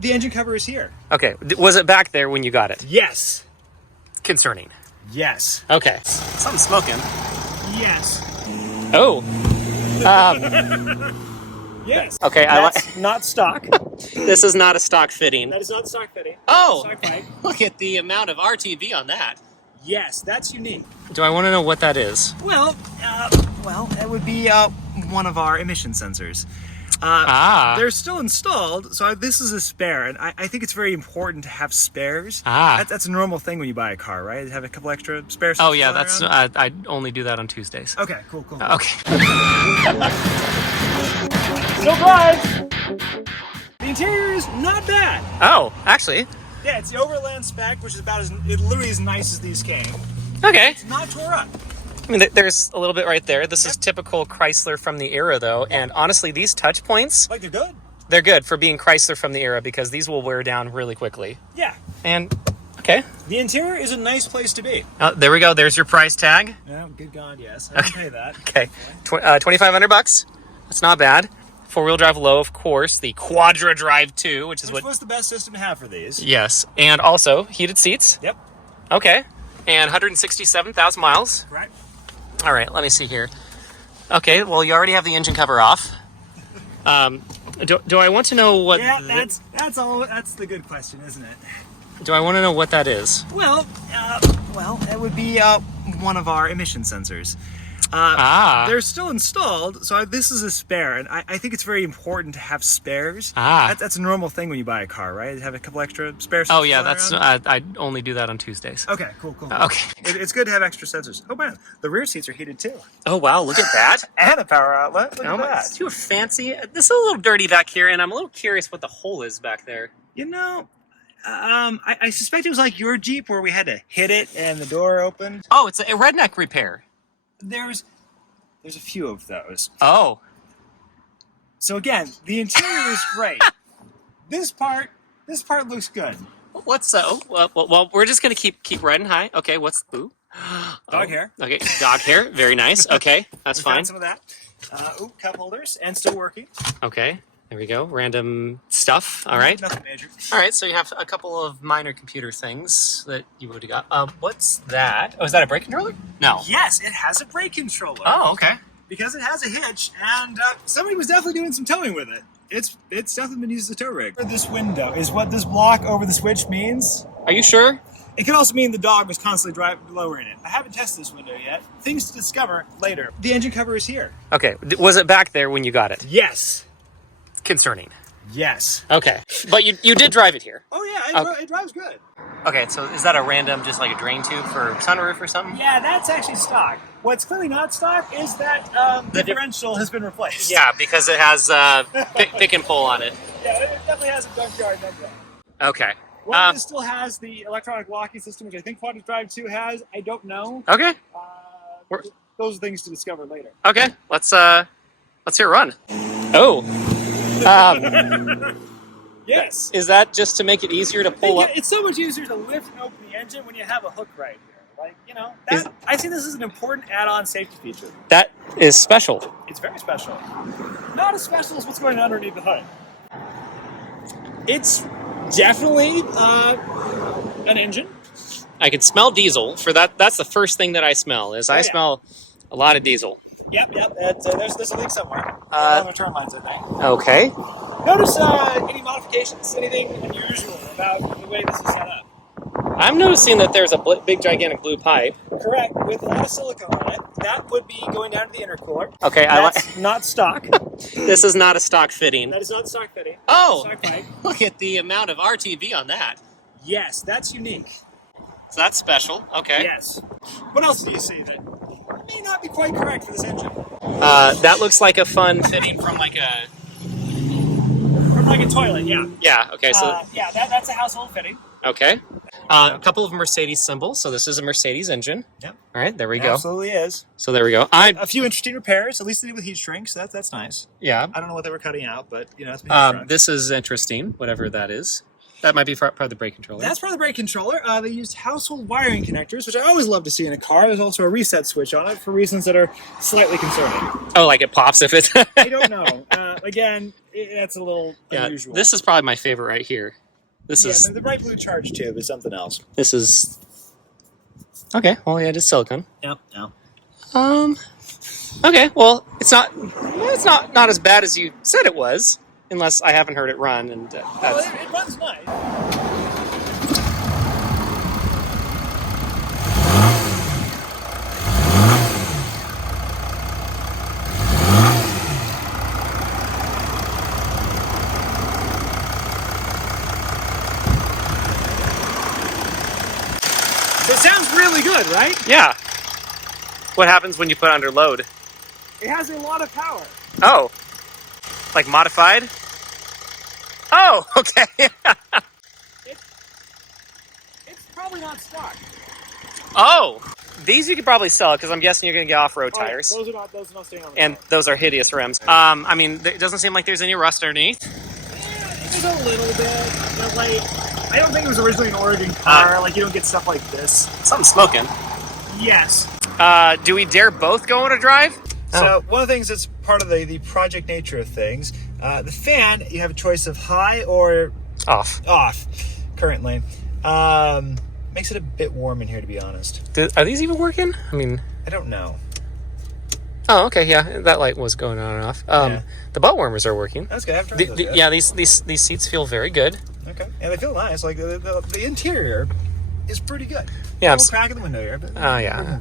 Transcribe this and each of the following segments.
The engine cover is here. Okay. Was it back there when you got it? Yes. Concerning. Yes. Okay. Something's smoking. Yes. Oh. Yes. Okay. That's not stock. This is not a stock fitting. That is not stock fitting. Oh. Stock pipe. Look at the amount of RTB on that. Yes, that's unique. Do I want to know what that is? Well, it would be one of our emission sensors. They're still installed, so this is a spare, and I think it's very important to have spares. That's a normal thing when you buy a car, right? Have a couple extra spares. Oh yeah, that's I only do that on Tuesdays. Okay, cool. Okay. Still drives. The interior is not bad. Oh, actually. Yeah, it's the Overland spec, which is about literally as nice as these came. Okay. It's not tore up. I mean, there's a little bit right there. This is typical Chrysler from the era, though. And honestly, these touch points, like, they're good. They're good for being Chrysler from the era because these will wear down really quickly. Yeah. And, okay. The interior is a nice place to be. Oh, there we go. There's your price tag. Oh, good God, yes. I can pay that. Okay. $2,500. That's not bad. Four-wheel drive low, of course. The Quadra Drive 2, which was the best system to have for these. Yes. And also heated seats. Yep. Okay. And 167,000 miles. Right. All right, let me see here. Okay, well, you already have the engine cover off. Do I want to know what... Yeah, that's the good question, isn't it? Do I want to know what that is? Well, it would be one of our emission sensors. They're still installed, so this is a spare, and I think it's very important to have spares. That's a normal thing when you buy a car, right? Have a couple extra spares. Oh yeah, that's I only do that on Tuesdays. Okay, cool. Okay. It's good to have extra sensors. Oh man, the rear seats are heated too. Oh wow, look at that. And a power outlet. Look at that. Too fancy. This is a little dirty back here, and I'm a little curious what the hole is back there. You know, I suspect it was like your Jeep where we had to hit it and the door opened. Oh, it's a redneck repair. There's a few of those. Oh. So again, the interior is great. This part looks good. What's well, we're just gonna keep riding high. Okay, what's ooh? Dog hair. Okay, dog hair. Very nice. Okay, that's fine. Some of that. Cup holders and still working. Okay. There we go. Random stuff. All right. Nothing major. All right. So you have a couple of minor computer things that you would have got. What's that? Oh, is that a brake controller? No. Yes, it has a brake controller. Oh, okay. Because it has a hitch, and somebody was definitely doing some towing with it. It's definitely been used as a tow rig. This window is what this block over the switch means. Are you sure? It could also mean the dog was constantly lowering it. I haven't tested this window yet. Things to discover later. The engine cover is here. Okay. Was it back there when you got it? Yes. Concerning. Yes. Okay. But you did drive it here. Oh yeah, it drives good. Okay, so is that a random, just like a drain tube for sunroof or something? Yeah, that's actually stock. What's clearly not stock is that the differential has been replaced. Yeah, because it has pick and pull on it. Yeah, it definitely has a junkyard number. Okay. Well, it still has the electronic locking system, which I think Quadra Drive 2 has. I don't know. Okay. Those are things to discover later. Okay, let's hear a run. Oh. Yes. Is that just to make it easier to pull up? It's so much easier to lift and open the engine when you have a hook right here. Like, I see this as an important add-on safety feature. That is special. It's very special. Not as special as what's going on underneath the hood. It's definitely an engine. I can smell diesel. For that, that's the first thing that I smell. I smell a lot of diesel. Yep. There's a leak somewhere. On the turn lines, I think. Okay. Notice any modifications, anything unusual about the way this is set up? I'm noticing that there's a big, gigantic blue pipe. Correct, with a lot of silicone on it. That would be going down to the intercooler. Okay, that's not stock. This is not a stock fitting. That is not stock fitting. Oh, stock pipe. Look at the amount of RTB on that. Yes, that's unique. So that's special. Okay. Yes. What else do you see that may not be quite correct for this engine? That looks like a fun fitting from like a toilet. Yeah. Yeah. Okay. So that's a household fitting. Okay. A couple of Mercedes symbols. So this is a Mercedes engine. Yep. All right. There we go. Absolutely is. So there we go. A few interesting repairs. At least they did with heat shrink. So that's nice. Yeah. I don't know what they were cutting out, but it's been this is interesting. Whatever that is. That might be part of the brake controller. That's part of the brake controller. They used household wiring connectors, which I always love to see in a car. There's also a reset switch on it for reasons that are slightly concerning. Oh, like it pops if it's... I don't know. Again, that's a little unusual. This is probably my favorite right here. This is the bright blue charge tube is something else. This is okay. Well, yeah, it is silicone. Yep. Okay. Well, it's not as bad as you said it was, unless I haven't heard it run. And it runs nice. It sounds really good, right? Yeah. What happens when you put it under load? It has a lot of power. Oh. Like modified? Oh, okay. It's probably not stock. Oh. These you could probably sell because I'm guessing you're going to get off-road tires. Those are not staying on the And car. those are hideous rims. I mean, it doesn't seem like there's any rust underneath. There's a little bit, but like, I don't think it was originally an Oregon car. Like, you don't get stuff like this. Something's smoking. Yes. Do we dare both go on a drive? So one of the things that's part of the project nature of things, the fan, you have a choice of high or off currently. Makes it a bit warm in here, to be honest. Are these even working? I mean, I don't know. Oh, okay, yeah, that light was going on and off. The butt warmers are working. That's good. I've tried those guys. Yeah, these seats feel very good. Okay, and they feel nice. Like the interior is pretty good. Yeah, a little crack in the window here, but yeah.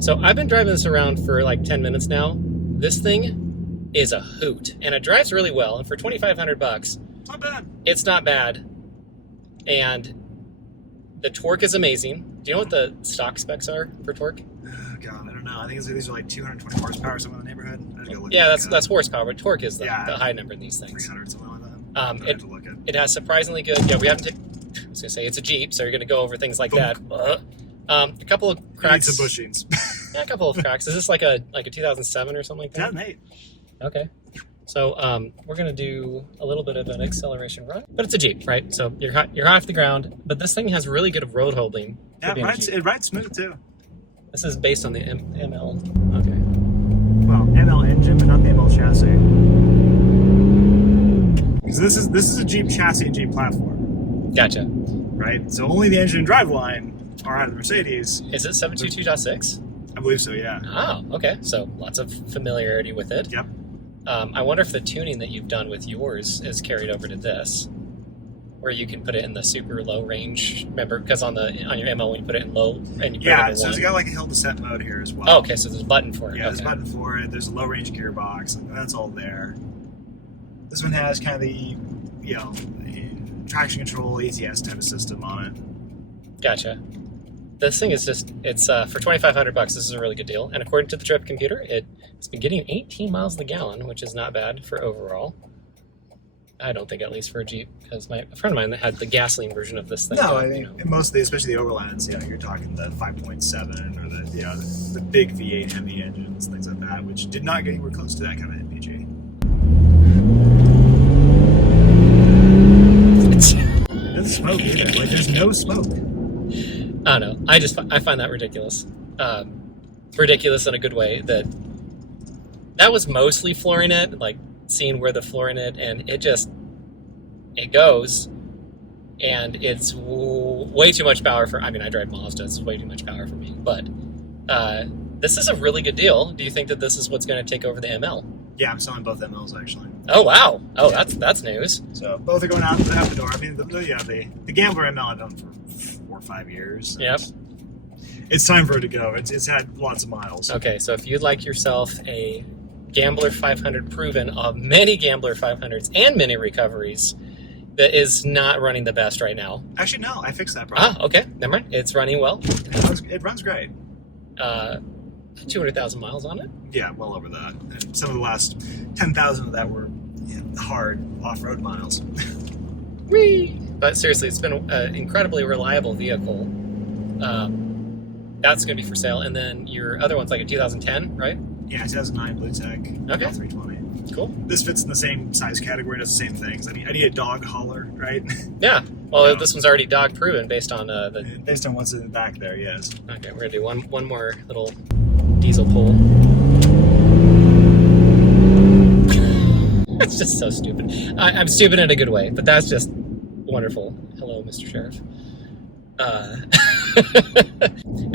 So I've been driving this around for like 10 minutes now. This thing is a hoot, and it drives really well. And for $2,500, it's not bad. It's not bad, and the torque is amazing. Do you know what the stock specs are for torque? Oh God, I don't know. I think these are like 220 horsepower, somewhere in the neighborhood. Yeah, that's horsepower, but torque is the high number in these things. 300, something like that. It has surprisingly good. Yeah, we haven't. I was gonna say it's a Jeep, so you're gonna go over things like that. A couple of cracks. Some bushings. Yeah, a couple of cracks. Is this like a 2007 or something like that? 2008. Okay. So we're gonna do a little bit of an acceleration run, but it's a Jeep, right? So you're high off the ground, but this thing has really good road holding. Yeah, it rides smooth too. This is based on the ML. Okay. Well, ML engine, but not the ML chassis. Because this is a Jeep chassis and Jeep platform. Gotcha. Right. So only the engine and driveline are out of the Mercedes. Is it 722.6? I believe so. Yeah. Oh, okay. So lots of familiarity with it. Yep. I wonder if the tuning that you've done with yours is carried over to this, where you can put it in the super low range. Remember, because on your ML when you put it in low and you put it in so it's got like a hill descent mode here as well. Oh, okay, so there's a button for it. Yeah, there's a button for it. There's a low range gearbox. That's all there. This one has kind of the traction control ATS type of system on it. Gotcha. This thing is just, it's for $2,500, this is a really good deal. And according to the trip computer, it's been getting 18 miles to the gallon, which is not bad for overall. I don't think, at least for a Jeep, because a friend of mine that had the gasoline version of this thing. No, I think most of the, especially the Overlands, you're talking the 5.7 or the big V8 Hemi engines, things like that, which did not get anywhere close to that kind of MPG. It doesn't smoke either. Like, there's no smoke. I don't know. I find that ridiculous. Ridiculous in a good way. That was mostly Florinit, like seeing where the Florinit, and it goes, and it's way too much power for. I mean, I drive Mazda. It's way too much power for me. But this is a really good deal. Do you think that this is what's going to take over the ML? Yeah, I'm selling both MLs actually. Oh wow! Oh, that's news. So both are going out the door. I mean, the Gambler ML I've done for 4 or 5 years. Yep. It's time for it to go. It's had lots of miles. Okay, so if you'd like yourself a Gambler 500 proven of many Gambler 500s and many recoveries that is not running the best right now. Actually, no, I fixed that problem. Okay, never mind. It's running well. It runs great. 200,000 miles on it? Yeah, well over that. And some of the last 10,000 of that were hard off-road miles. Whee! But seriously, it's been an incredibly reliable vehicle. That's going to be for sale. And then your other one's like a 2010, right? Yeah, 2009 Blue Tech. Okay. 320. Cool. This fits in the same size category, does the same things. I need a dog hauler, right? Yeah. Well, this one's already dog proven based on Based on what's in the back there, yes. Okay, we're going to do one more little diesel pull. It's just so stupid. I'm stupid in a good way, but that's just wonderful. Hello, Mr. Sheriff. And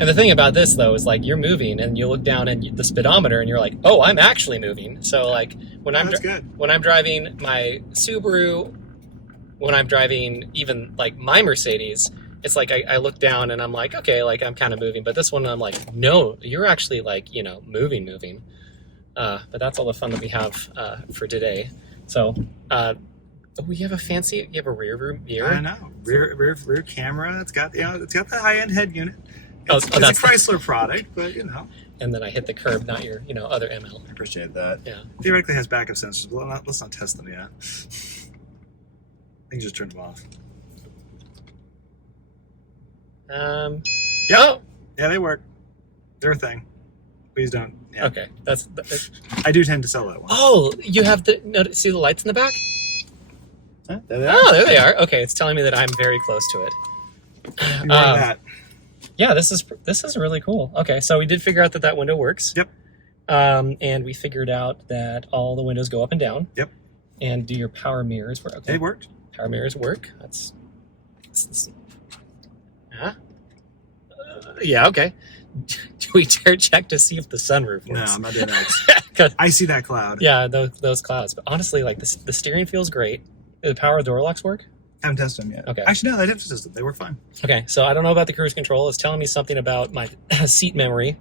the thing about this, though, is like you're moving and you look down at the speedometer and you're like, oh, I'm actually moving. So like when I'm driving my Subaru, when I'm driving even like my Mercedes, it's like I look down and I'm like, okay, like I'm kind of moving. But this one, I'm like, no, you're actually like, you know, moving. But that's all the fun that we have for today. So we have you have a rear view mirror. I know, rear camera. It's got the high end head unit. It's a Chrysler product, but you know. And then I hit the curb, not your other ML. I appreciate that. Yeah. Theoretically has backup sensors, but let's not test them yet. I can just turn them off. Yeah, they work. They're a thing. Please don't. Yeah. Okay, that's I do tend to sell that one. Oh, you have see the lights in the back? Huh? There they are. Oh, there they are. Okay, it's telling me that I'm very close to it. That. Yeah, this is really cool. Okay, so we did figure out that window works. Yep. And we figured out that all the windows go up and down. Yep. And do your power mirrors work? Okay. They worked. Power mirrors work. That's yeah, okay. Do we dare check to see if the sunroof works? No, I'm not doing that. I see that cloud. Yeah, those clouds. But honestly, like the steering feels great. The power door locks work? I haven't tested them yet. Okay. Actually, no, I didn't test them. They work fine. Okay, so I don't know about the cruise control. It's telling me something about my seat memory.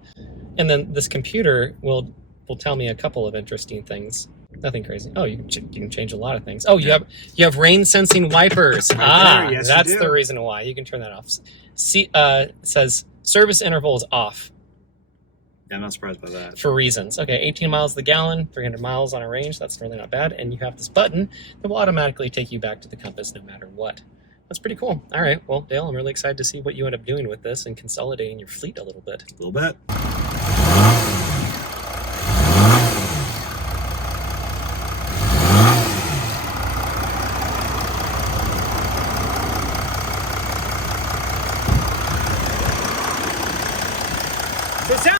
And then this computer will tell me a couple of interesting things. Nothing crazy. Oh, you can change a lot of things. Oh, you have rain sensing wipers. Yes, that's the reason why. You can turn that off. It says service interval is off. Yeah, I'm not surprised by that. For reasons. Okay, 18 miles to the gallon, 300 miles on a range. That's really not bad. And you have this button that will automatically take you back to the compass no matter what. That's pretty cool. All right, well, Dale, I'm really excited to see what you end up doing with this and consolidating your fleet a little bit. A little bit.